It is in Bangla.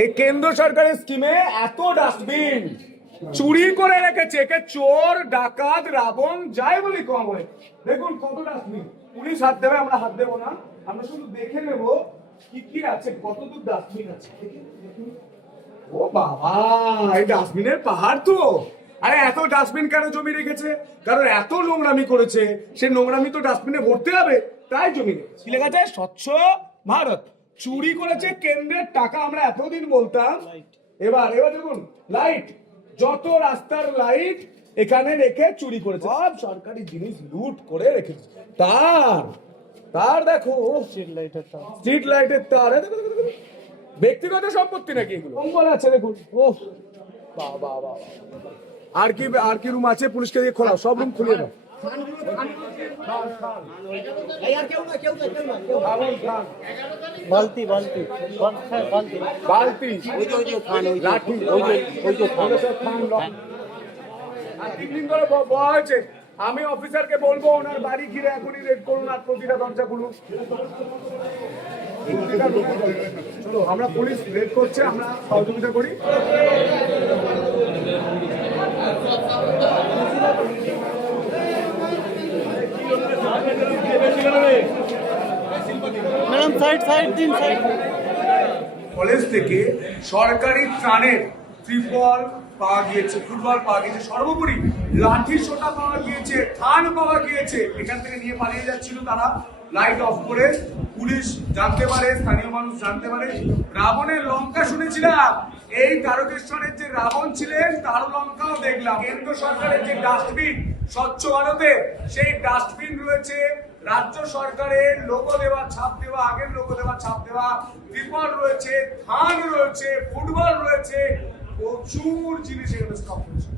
এই কেন্দ্র সরকারের স্কিমে এত ডাস্টবিন চুরি করে রেখেছে, একে চোর ডাকাত রাবণ যাই বলি কম হয়। দেখুন কত ডাস্টবিন, পুলিশ হাত দেবে, আমরা হাত দেবো না, আমরা শুধু দেখে নেব কি কি আছে, কত দূর ডাস্টবিন আছে। ও বাবা, এই ডাস্টবিনের পাহাড় তো। আরে এত ডাস্টবিন কেন জমি রেখেছে? কারণ এত নোংরামি করেছে, সে নোংরামি তো ডাস্টবিনে ভরতে হবে, তাই জমি রেখেছে। কি লেখা আছে? স্বচ্ছ ভারত। চুরি করেছে কেন্দ্রের টাকা, আমরা এতদিন বলতাম। এবার এবার দেখুন, লাইট, যত রাস্তার লাইট এখানে রেখে চুরি করেছে, সব সরকারি জিনিস লুট করে রেখেছে। তার তার দেখো, স্ট্রিট লাইটের তার, দেখো দেখো দেখো, ব্যক্তিগত সম্পত্তি নাকি এগুলো? কম্বল আছে দেখুন। ও বাবা বাবা, আর কি রুম আছে? পুলিশকে দিয়ে খোলাও, সব রুম খুলে দাও। বালতি বালতি বালতি বালতি, লাঠি, আর 3 দিন ধরে বলা হয়েছে। আমি অফিসারকে বলবো ওনার বাড়ি ঘিরে এখনই রেড করুন আর প্রতিটা দরজা খুলুন। চলো, আমরা পুলিশ রেড করছে, আমরা সহযোগিতা করি। ম্যাডাম সাইড সাইড দিন সাইড। কলেজ থেকে সরকারি ত্রাণের ত্রিপল পাওয়া গিয়েছে, ফুটবল পাওয়া গিয়েছে, সর্বোপরি লাঠি সোটা পাওয়া গিয়েছে, থান পাওয়া গিয়েছে। এখান থেকে নিয়ে পালিয়ে যাচ্ছিল তারা, লাইট অফ করে। পুলিশ জানতে পারে, স্থানীয় মানুষ জানতে পারে। রাবণের লঙ্কা শুনেছিলাম, এই তারকেশ্বরের যে রাবণ ছিলেন তার লঙ্কাও দেখলাম। কেন্দ্র সরকারের যে ডাস্টবিন স্বচ্ছ ভারতে, সেই ডাস্টবিন রয়েছে রাজ্য সরকারের লোগো দেওয়া, ছাপ দেওয়া, আগের লোগো দেওয়া, ছাপ দেওয়া, ত্রিপল রয়েছে, থান রয়েছে, ফুটবল রয়েছে, প্রচুর জিনিস এখানে স্টক রয়েছে।